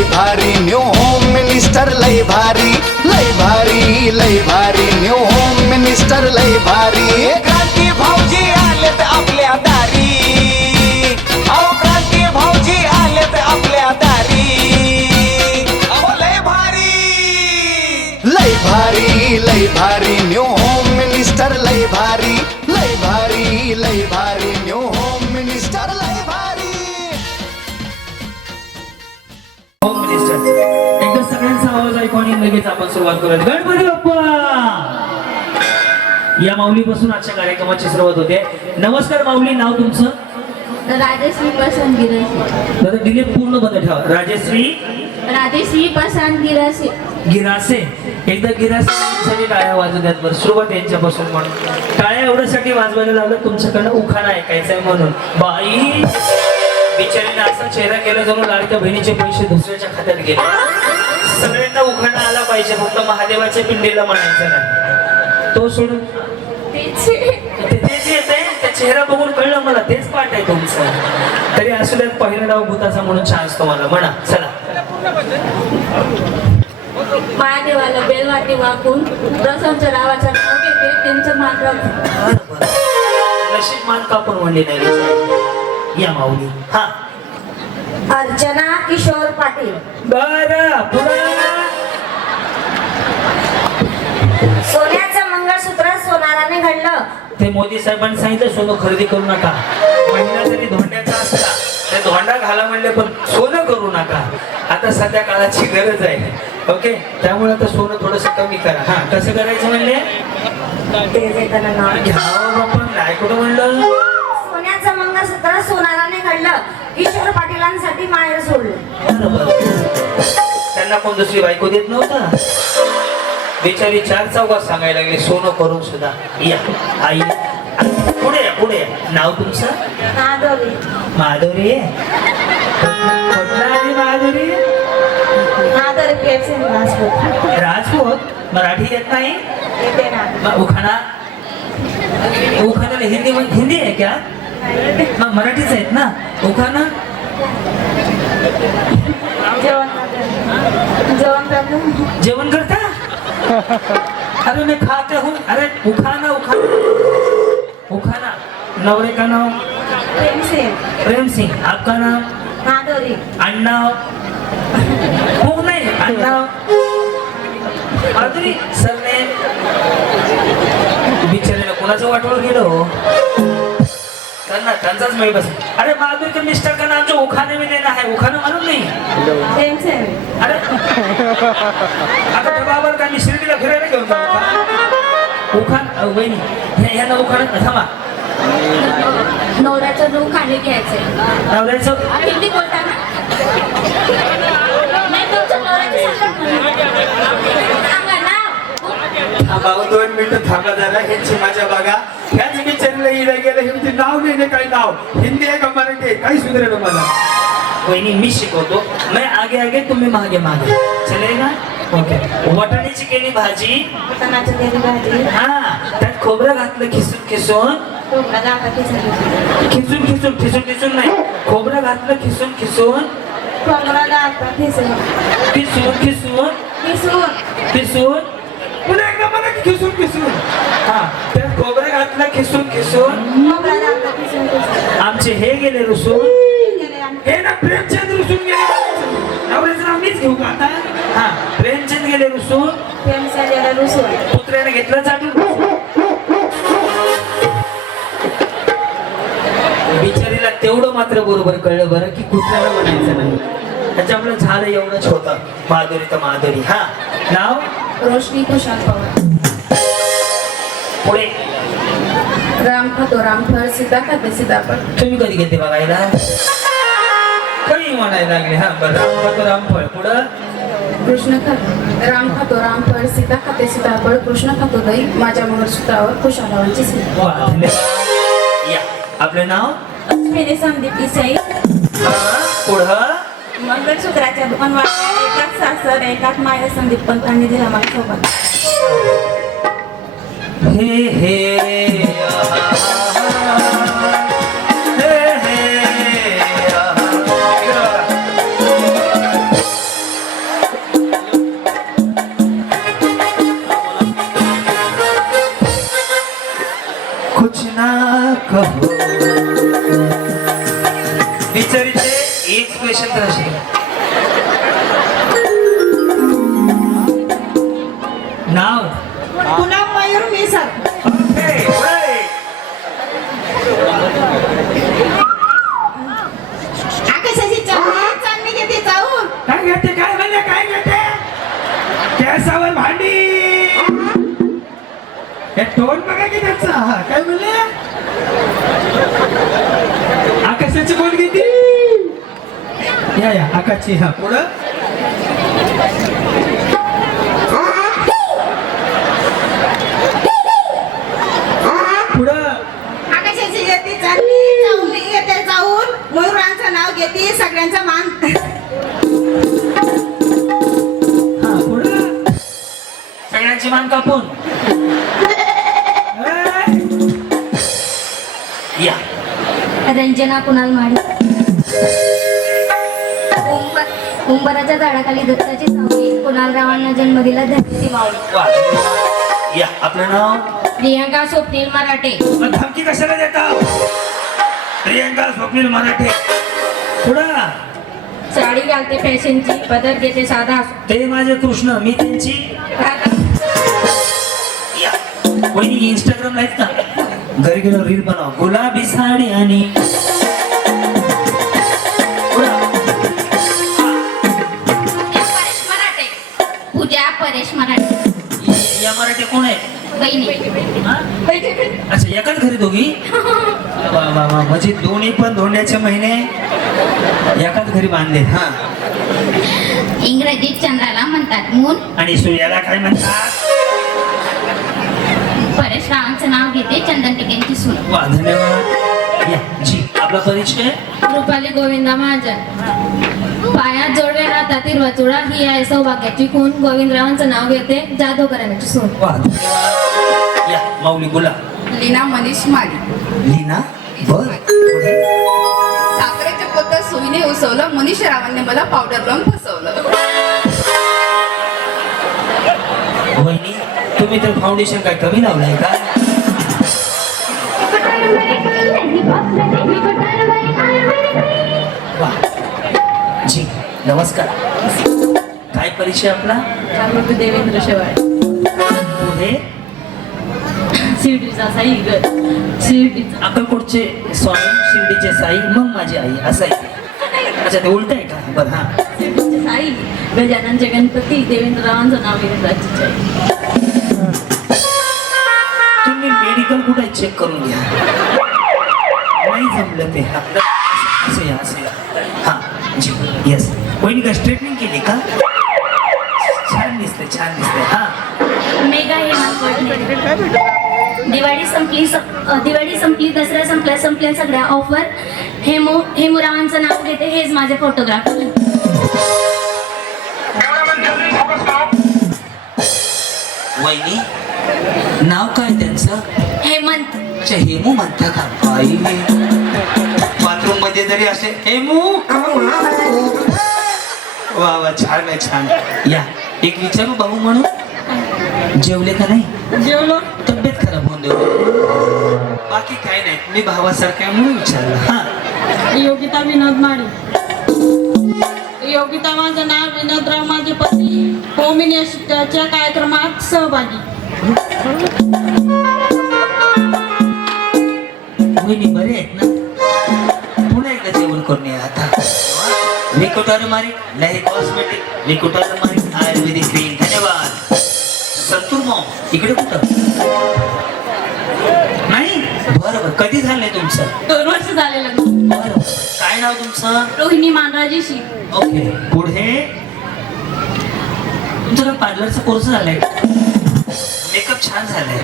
लय भारी new home minister लय भारी लय भारी लय भारी न्यू होम मिनिस्टर लय भारी क्रांती भाऊजी आलेत आपल्या दारी अहो क्रांती भाऊजी आलेत आपल्या दारी अहो लय भारी लय भारी न्यू होम मिनिस्टर लय भारी लय भारी लय भारी न्यू होम मिनिस्टर लय भारी होम मिनिस्टर एकदा सगळ्यांचा आवाज ऐकू आणि लगेच आपण सुरुवात करूया. गणपती बाप्पा. या माऊलीपासून आजच्या कार्यक्रमाची सुरुवात होते. नमस्कार माऊली, नाव तुमचं? राजश्री प्रशांत गिरासे. दादा डिले पूर्ण बंद ठेवा. राजश्री प्रशांत गिरासे. गिरासे. एकदा गिरासे टाळ्या वाजवण्यात बरं. सुरुवात यांच्यापासून म्हणून टाळ्या एवढ्यासाठी वाजवायला लागलं तुमच्याकडनं उखाणा ऐकायचा आहे म्हणून. बाई बिचारीने असा चेहरा केला जणू लाडक्या बहिणीचे पैसे दुसऱ्याच्या खात्यात गेले. सगळ्यांना उखाणा आला पाहिजे, फक्त महादेवाच्या पिंडीला म्हणायचं नाही. तो सोडून तेच येत आहे. त्या चेहरा बघून कळलं मला, तेच पाठ आहे तुमचं. तरी असू द्यात पहिला डाव भूताचा म्हणून चान्स तुम्हाला. म्हणा चला. महादेवाला बेलवाटी वाकून प्रसमच्या रावाचं नाव घेते त्यांचं मान राखून. नशीब मान कापून म्हणली नाही. या माऊली. हा. अर्चना किशोर पाटील. बरं पुढे. सोन्याचं मंगळसूत्र सोनाराने घडलं. ते मोदी साहेबांनी सांगितलं सोनं खरेदी करू नका. महिना जरी धोंड्याचा असला ते धोंडा घाला म्हणले, पण सोनं करू नका. आता सध्या काळाची गरज आहे. ओके, त्यामुळे आता सोनं थोडस कमी करा. हा, कसं करायचं म्हणले? घ्यावं बापा, नाही कुठं म्हणलं. सोन्याचं मंगळसूत्र सोनाराने घडलं. किशोर पाटीलांसाठी माहेर सोडलं. त्यांना कोण दुसरी बायको देत नव्हता. बिचारी चार चौकात सांगायला लागले सोनं करून सुद्धा. या आई पुढे या, पुढे या. नाव तुमचं? माधवी. माधुरी. कुठला आली माधुरी? माधवी केपसिंग राजपूत. राजपूत. मराठी येत नाही? येते ना. उखाणा. उखाणाला हिंदी आहे क्या? मग मराठीच आहेत ना उखाणा? जेवण करता? अरे मैं खाते हूँ. अरे उखाना उखाना उखाना. नवरे का नाम? प्रेम सिंह. प्रेम सिंह. आपका नाम? माधुरी. अण्णा. हो नाही अण्णा. माधुरी. सरनेम? बिचारीला कोणाचं वाटोळ गेलं हो. त्यांना त्यांचाच मिळ बस. अरे माधुरी के मिस्टर का नाम जो उखाने में लेना है, उखाना मालूम नहीं? प्रेम सिंह. अरे आता डबावर का मी शिर्डीला फिरायला घेऊन जाऊ का? उखाण वहिनी ह्याला उखाण थांबा. नवऱ्याचं रूम खाली घ्यायचंय. नवऱ्याचं हिंदी बोलता ना? नाही तुमच्या नवऱ्याचं सांगा नाव. थांबा 2 मिनिटं थांबा जरा. ह्यांची माझ्या बघा. ह्याच बिचारीला इला गेलं. हे नाव नाही काय नाव, हिंदी आहे का मराठी आहे काही सुधरेल मला. वहिनी मी शिकवतो. मैं आगे आगे तुम्ही मागे मागे. चलेगा? ओके. वाटाण्याची केली भाजी. तणाची केली भाजी. हा, त्यात खोबरं घातलं खिसून खिसून. खिसून खिसून खिसून खिसून नाही, खोबरं घातलं खिसून खिसून. खिसून खिसून खिसून. पुन्हा एकदा मला खिसून खिसून. हा, त्यात खोबरं घातलं खिसून खिसून. आमचे हे गेले रुसून. हे ना प्रेमचंद रुसून गेले. नवऱ्याचं नाव मीच घेऊ का आता? हा, प्रेमचंद गेले रुसून. पुत्र्याने घेतलं चाटून. बिचारीला तेवढं मात्र बरोबर कळलं बरं की कुत्र्याला म्हणायचं नाही. त्याच्यामुळे झालं एवढंच होतं. माधुरी तर माधुरी. हा, नाव? रोशनी खुशाल पवार. पुढे. राम खातो रामफळ, सीता खाते सीताफळ. तुम्ही कधी घेते बघायला? काही म्हणायला लागले. हा बरं. राम खातो रामफळ. पुढं. कृष्ण खातो राम खातो रामफळ, सीता खाते सीताफळ. कृष्ण खातो दही माझ्या मंगळसूत्रावर खुशालावांची सीता. वा, धन्यवाद. या, आपलं नाव? मेरे संदीप देसाई. पुढं. मंगळसूत्राच्या 2 वाट्या, एकाच सासर एकाच माया संदीप पंतांनी दिला मला सोबत. हे हे कॅल्क्युलेशन करा शिका. नाव पुन्हा मयूर मिसळ. आकाशाची चांदणी घेते जाऊन. काय घेते काय म्हणले काय घेते केसावर भांडी हे टोन बघा की त्याचा हा, काय म्हणले आकाशाची बोल घेते या आकाशची हा पुढं पुढं आकाशाची घेते चांदणी घेते जाऊन. मयुरांचं नाव घेते सगळ्यांचा मान. हा पुढं सगळ्यांची मान कापून या. रंजना कुणाल माडी. उंबराच्या झाडाखाली दत्ताची सावली. कुणाल रावांना जन्म दिला धरती माऊली. वा. या आपलं नाव प्रियंका स्वप्नील मराठे. मग धमकी कशाला देता प्रियंका स्वप्नील मराठे. पुढं साडी घालते फॅशनची. पदर घेते साधा. ते माझे कृष्ण मी त्यांची या. वहिनी इंस्टाग्राम आहेत का घरी गेलो रील बनव गुलाबी साडी आणि परेश मराठे. पूजा परेश मराठे. या मराठी कोण आहे बहिणी. हा? अच्छा एकाच घरी दोघी वा वा वा म्हणजे दोन्ही पण धोंड्याचे महिने एकाच घरी बांधले हा. इंग्रजीत चंद्राला म्हणतात मून. आणि सूर्याला काय म्हणतात परेश रावांचं नाव घेते चंदन टिकेंची सून. वा धन्यवाद. या जी आपला परिचय रुपाली गोविंदा महाजन. पायात जोडवे हातातील वचुडा ही आहे सौभाग्याची खून. गोविंदरावांचं नाव घेते जाधव घराण्याची सून. वा धन्यवाद. या माऊली बोला. लीना मनीष माडी. लीना बर पुढे. साखरेचे पोत सुईने उसवलं. मनीष रावांनी मला पावडर लावून फसवलं. वहिनी तुम्ही तर फाउंडेशन काय कमी लावलंय का वा जी नमस्कार. काय परिचय आपला देवेंद्र शेवाळे. पुढे शिर्डीचा साई शिर्डीचा अक्कलकोटचे स्वामी शिर्डीचे साई मग माझी आई असं आहे. अच्छा ते उलट आहे का बरं हा. शिर्डीचे साई गजाननचे गणपती. देवेंद्ररावांचं नाव घेते तुम्ही मेडिकल कुठे चेक करून घ्या नाही जमलं ते आपलं असं या असं या हा जी येस. वहिनी का स्ट्रेटनिंग केली का छान दिसते हा. मेगा हेमंत. दिवाळी संपली दसरा संपल्या सगळ्या ऑफर. हेमुरावांचं नाव घेते हेच माझे फोटोग्राफर. वहिनी नाव काय त्यांचं हेमंत. अच्छा हेमू म्हणता का बाई बाथरूम मध्ये जरी असे हेमू वा वा छान आहे छान. या एक विचारू भाऊ म्हणून जेवले का नाही जेवलो. तब्येत खराब होऊन देऊ बाकी काय नाही मी भावासारखं आहे म्हणून विचारलं हा. योगिता विनोद माडी. योगिता माझं नाव. विनोदराव माझे पती. होमिनिस्टच्या कार्यक्रमात सहभागी. वहिनी बरे आहेत ना पुन्हा एकदा जेवण करून या आता. विकुटार मारी नाही कॉस्मेटिक विकुटार मारी आयुर्वेदिक क्रीम. धन्यवाद. संतूर मॉम इकडे कुठं नाही बरं कधी झालंय तुमचं 2 वर्ष झाले लग्न. बरं काय नाव तुमचं रोहिणी मानराजेशी. ओके पुढे तुमचा पार्लरचा कोर्स झालाय मेकअप छान झालाय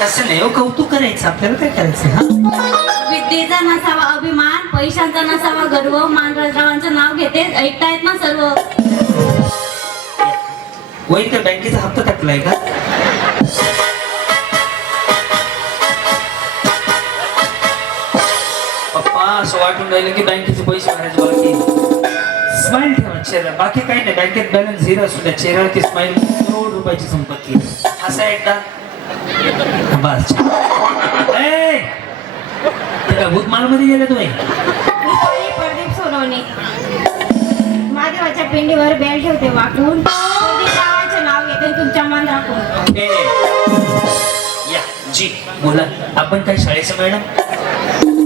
कसं नाही हो कौतुक करायचं आपल्याला काय करायचं हा. विद्येचा नसावा अभिमान. पैशांचा नसावा गर्व. मानराजरावांचं नाव घेते ऐकतायत ना सर्व. वही त्या बँकेचा हप्ता टाकलाय का पप्पा असं वाटून राहिलं की बँकेचे पैसे भरायचे बाकी. स्माइल ठेवा चेहरा बाकी काही नाही. बँकेत बॅलन्स 0 असू द्या चेहऱ्यावरती स्माइल. करोड रुपयाची संपत्ती असा एकदा बस. त्याला भूतमाल मध्ये गेला तुम्ही प्रदीप सोनवणे. महादेवाच्या पिंडीवर बेल ठेवते वाकून. प्रदीप रावांचे नाव घेते तुमच्या मन राखून. ए, या जी बोला. आपण काय शाळेचं मॅडम?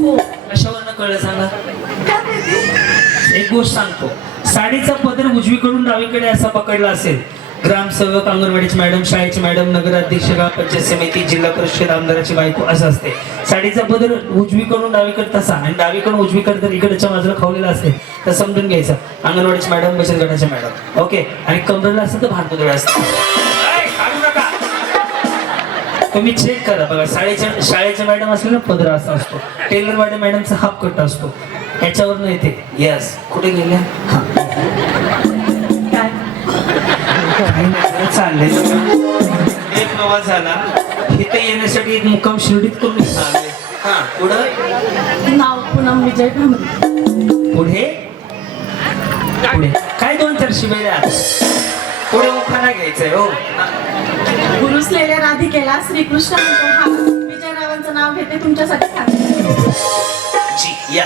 हो. कशावरनं कळलं सांगा. एक गोष्ट सांगतो. साडीचा पदर उजवीकडून डावीकडे असा पकडला असेल, ग्रामसेवक, अंगणवाडीची मॅडम, शाळेची मॅडम, नगराध्यक्ष, गाव पंचायत समिती, जिल्हा परिषद आमदाराची बायको असं असते. साडीचा पदर उजवीकडून डावीकडे तसा आणि डावीकडून उजवीकडे तर इकडच्या बाजूला खावलेला असते तर समजून घ्यायचं अंगणवाडीची मॅडम, बचत गटाच्या मॅडम. ओके. आणि कमरेला असतं तर भांडपुतळे असतं. तुम्ही चेक करा बघा. शाळेच्या मॅडम असले ना पदर असा असतो. टेलर मॅडमचा हाफ कट असतो. ह्याच्यावर येते. येस. कुठे गेल्या? हा चालले. एक प्रवास झाला. इथे येण्यासाठी एक मुक्काम शिर्डीत करून आले. हा पुढं नाव पूनम विजय भांबरे. पुढे पुढे काय 2-4 शिवाय पुढे उखाणा घ्यायचंय. हो. गुरुसलेल्या राधिकेला श्रीकृष्ण विजयरावांचं नाव घेते तुमच्यासाठी खाते. जी या.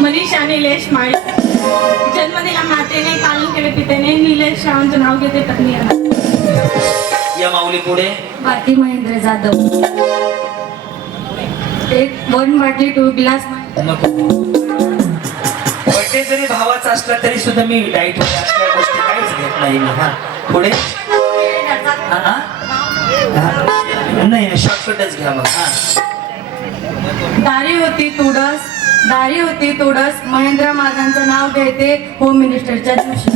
मनीषा निलेश माळी. जन्म दिला मातेने, पालन केले पितेने. निलेश रावांचं नाव घेते पत्नी. या माऊली पुढे. भारती महेंद्र जाधव. एक 1 बाटली 2 ग्लास. नको. बर्थडे जरी भावाचा असला तरी सुद्धा मी डाईट वर असल्या गोष्टी काहीच घेत नाही. हा पुढे. नाही शॉर्टकटच घ्या मग. दारी होती तुडस महेंद्र माझांचं नाव घेते होम मिनिस्टरच्या दिवशी.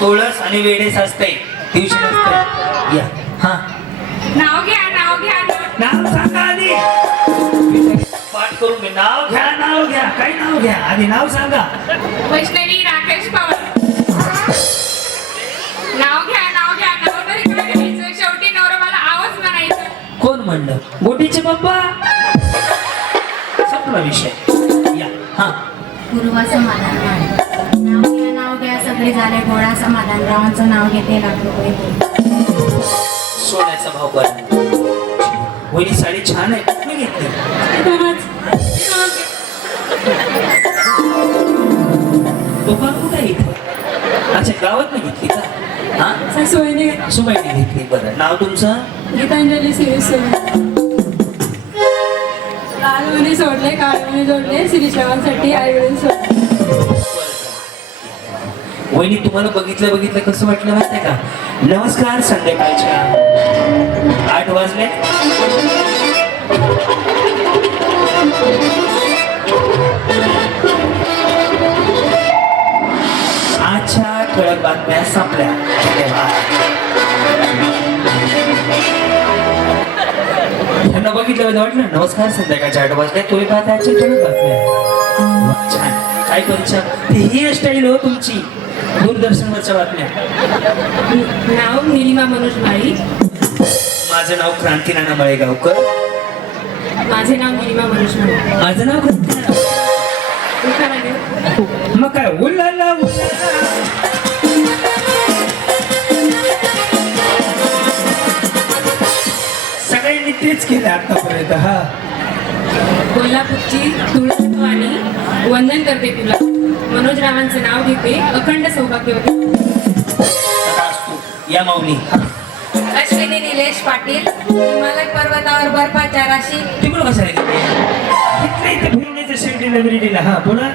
तुळस आणि वेडेस असते दिवशी नसते. या. हा नाव घ्या नाव सांगा आधी. पाठ करून घे. नाव घ्या. काय नाव घ्या आधी. नाव सांगा. वैष्णवी राकेश पवार. नाव घ्या तरी काय घ्यायचं? शेवटी नवरा आवाज म्हणायचं. कोण म्हणलं? गोटीचे बाप्पा. संपला विषय. या. हा गुरुवा समाधान. नाव घ्या सगळे झाले गोळा. समाधान रावांचं नाव घेते ₹1,00,000. सोन्याचा भाव बरं. वहिनी साडी छान आहे. कुठे घेतली? दुकान कुठे आहे इथे? अच्छा गावात नाही घेतली का? हा सुमाईने घेतली. बरं. नाव तुमचं? गीतांजली सिरीज लाल मुली सोडले, काळे मुली जोडले. श्रीश्रावांसाठी आई वडील सोडले. वहिनी तुम्हाला बघितलं कसं वाटलं माहितीये का? नमस्कार. संध्याकाळच्या 8 वाजले. आजच्या ठळक बातम्या संपल्या. त्यांना बघितलं वाटलं. नमस्कार. संध्याकाळच्या 8 वाजले. तुम्ही पाहता आजच्या ठळक बातम्या. छान. काय परीक्षा ही स्टाईल हो तुमची दूरदर्शनवरच्या बातम्या. नाव निलिमा मनोज माळी. माझं नाव क्रांती नाना मळेगावकर. माझे नाव निलिमा मनोज माळी. माझं नाव क्रांती नाना. मग काय उल्लाला सगळ्यांनी तेच केलं आतापर्यंत. हा कोल्हापूरची तुळसवाणी वंदन करते तुला. मनोज रावांचं नाव घेते. अखंड सौभाग्यवती. या माऊली. अश्विनी निलेश पाटील. हिमालय पर्वतावर बर्फाच्या राशी. तिकडं कशाला गेले? इथे फिरण्याचं सेलिब्रिटीला. हा पुन्हा.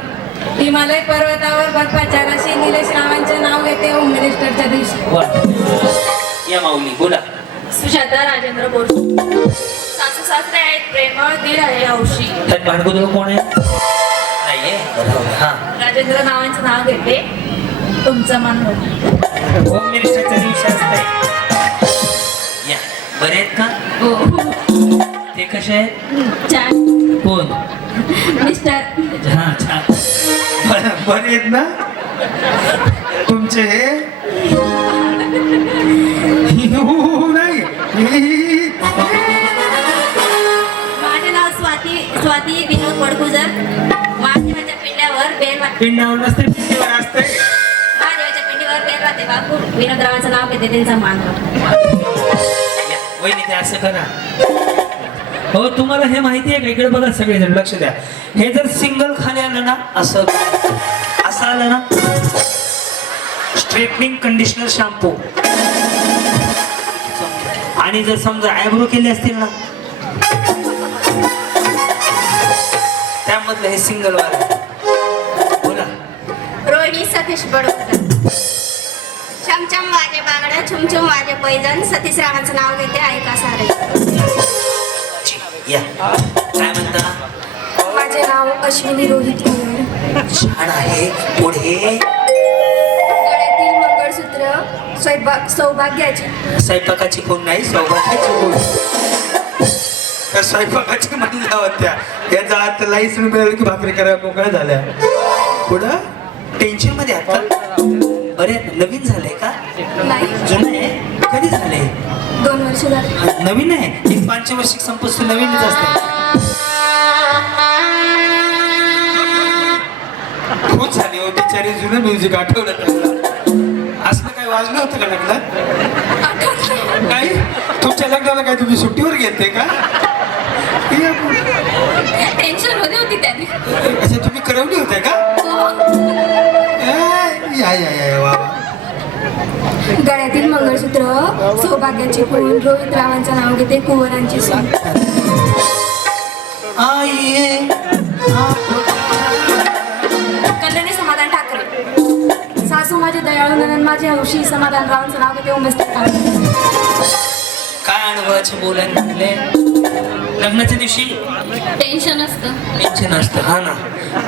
हिमालय पर्वतावर बर्फाच्या राशी. निलेश रावांचे नाव घेते होम मिनिस्टरच्या दिवशी. वा. या माऊली बोला. सुजाता राजेंद्र बोरसे. सासू सासरे आहेत प्रेमळ. दीर आहे हौशी. त्यात भांडकुदळ कोण आहे? नाहीये. हा राजेंद्र रावांचं नाव घेते तुमचं मन होतं. होम मिनिस्टरच्या दिवशी असते. या बरे आहेत का? हो. ते कसे आहेत? छान. कोण? मिस्टर. हा छान. बरे आहेत ना तुमचे? नाही. माझे नाव स्वाती विनोद वडगुजर. महादेवाच्या पिंडावर नसते पिंडीवर असते. महादेवाच्या पिंडीवर बेल राहते बापू. विनोदरावांचं नाव घेते त्यांचा मान. वहिनी ते असं करा. हो तुम्हाला हे माहिती आहे का? इकडे बघा सगळेजण लक्ष द्या. हे जर सिंगल खाली आलं ना असं असं आलं ना स्ट्रेटनिंग कंडिशनर शॅम्पू आणि जर समजा आयब्रो केले असतील ना त्यामधलं हे सिंगल वाला. बोला. रोहिणी सतीश बडोदकर. चमचम वाजे बांगड्या छुमछुम वाजे पैजण सतीश रावांचं नाव घेते ऐका सारे. या काय म्हणता? माझे नाव अश्विनी रोहित कुंवर. छान आहे. पुढे गळ्यातील मंगळसूत्र सौभाग्याची. स्वयंपाकाची कोण नाही सौभाग्याची कोण. त्या स्वयंपाकाची म्हणल्या होत्या याचा हात लाईसून मिळालं की भाकरी करायला मोकळ्या झाल्या. पुढं टेन्शन मध्ये आहात का? अरे नवीन झालंय का? नाही, जुनं आहे? कधी झालंय? 2 वर्ष झाली. नवीन आहे. एक पंचवार्षिक संपत्ती नवीनच असते. खूप झाली हो बिचारी. जुनं म्युझिक आठवलं त्यांना. असलं काही वाजलं होतं का लग्नात? काही तुमच्या लग्नाला काय तुम्ही सुट्टीवर गेलते का? टेन्शन मध्ये होती त्याने. अच्छा तुम्ही करवली होते का? या या या वा वा. गळ्यातील मंगळसूत्र सौभाग्याची खून. रोहित रावांचं नाव घेते कुंवरांची सून. कल्याणी समाधान ठाकरे. सासू माझे दयाळू नंदन माझे हौशी. समाधान रावांचं नाव घेते उमेश ठाकरे. काय अनुभवाचे बोलायला लागले? लग्नाच्या दिवशी टेन्शन असतं. टेन्शन असतं. हा ना.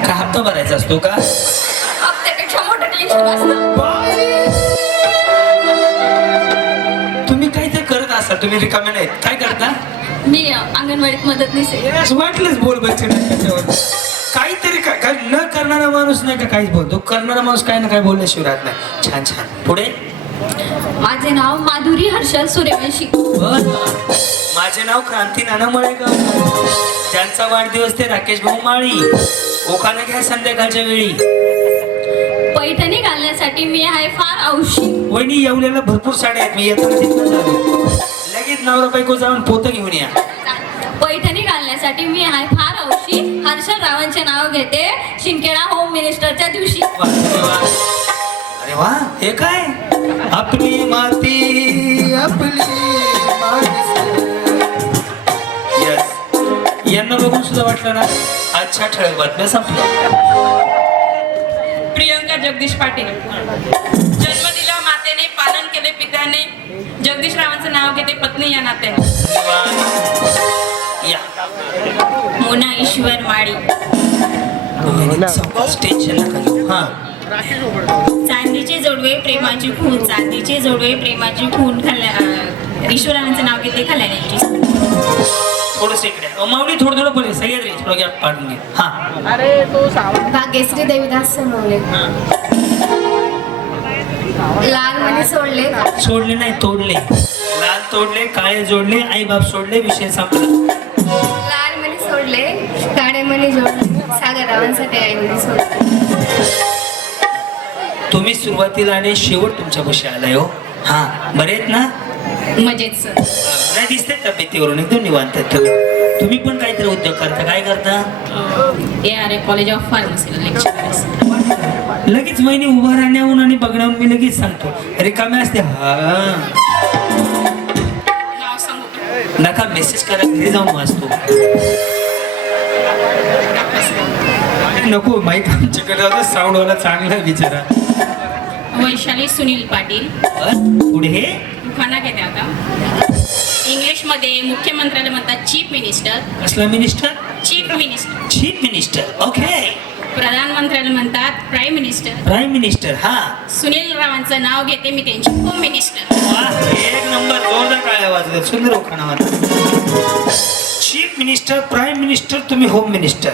का हप्ता भरायचा असतो का? हप्त्यापेक्षा मोठं टेन्शन असतं. तुम्ही काहीतरी करत असाल. तुम्ही रिकामे नाहीत. काय करता? मी अंगणवाडीत मदतनीस आहे. वाटलंच बोल बच्चे त्याच्यावर. काहीतरी काय न करणारा माणूस नाही का काहीच बोलतो. करणारा माणूस काय ना काय बोलल्याशिवाय राहत नाही. छान छान. पुढे. माझे नाव माधुरी हर्षल सूर्यवंशी. माझे नाव क्रांती नाना मळेकर. त्यांचा वाढदिवस ते राकेश भाऊ माळी. ओखाने घ्या संध्याकाळच्या वेळी. पैठणी घालण्यासाठी मी आहे फार औषधी. वहिनी येवल्याला भरपूर साड्या आहेत. मी येताना तिथनं झालो. लगेच नवरा बायको जाऊन पोतं घेऊन या. पैठणी घालण्यासाठी मी आहे फार औषधी. हर्षल रावांचे नाव घेते शिंदखेडा होम मिनिस्टरच्या दिवशी. वा, अरे वा. हे काय? आपली माती आपली यस. यांना बघून सुद्धा वाटलं ना अच्छा ठळक बातम्या संपल्या. प्रियंका जगदीश पाटील. जन्म दिला मातेने, पालन केले पित्याने. जगदीश रावांचं नाव घेते पत्नी या नात्याने. या मोना ईश्वर माळी. टेन्शन नका घेऊ. हा. चांदीचे जोडवे प्रेमाची खून. चांदीचे जोडवे प्रेमाची खून. ईश्वरावांचं नाव घेते खल्याने. थोडंसं इकडे माऊली. थोडं थोडं बोले. सह्याद्री थोडं गॅप पाडून घे. हा. भाग्यश्री देवीदास सोनवणे. लाल मणी सोडले. सोडले नाही तोडले. लाल तोडले, काळे जोडले, आई बाप सोडले. विषय संपला. लाल मणी सोडले, काळे मणी जोडले. सागर रावांसाठी आई मणी सोडले. तुम्ही सुरुवातीला आणि शेवट तुमच्या पाशी आलाय हो. हा बरे आहेत ना? मजेत सर. नाही दिसते तब्येतीवरून एकदम निवांत आहेत तुम्ही. तुम्ही पण काहीतरी उद्योग करता. काय करता? ARA college of pharmacy lecture. लगेच महिने उभा राहण्याहून आणि बघण्याहून मी लगेच सांगतो. रिकामे असते. हा नाव सांगू. नका. मेसेज करा. घरी जाऊन वाचतो. नको माईक आमच्याकडे साऊंडवाला चांगला विचारा. वैशाली सुनील पाटील. पुढे. उखाणा घेते आता. इंग्लिशमध्ये मुख्यमंत्र्याला म्हणतात चीफ मिनिस्टर. कसला minister? Chief minister. Chief minister. Okay. प्रधानमंत्र्याला म्हणतात प्राईम मिनिस्टर. Prime minister. हा. सुनील रावांचं नाव घेते मी त्यांची होम मिनिस्टर. एक नंबर. जोरदार टाळ्या वाजल्या. सुंदर उखाणा. चीफ मिनिस्टर, प्राईम मिनिस्टर, तुम्ही होम मिनिस्टर.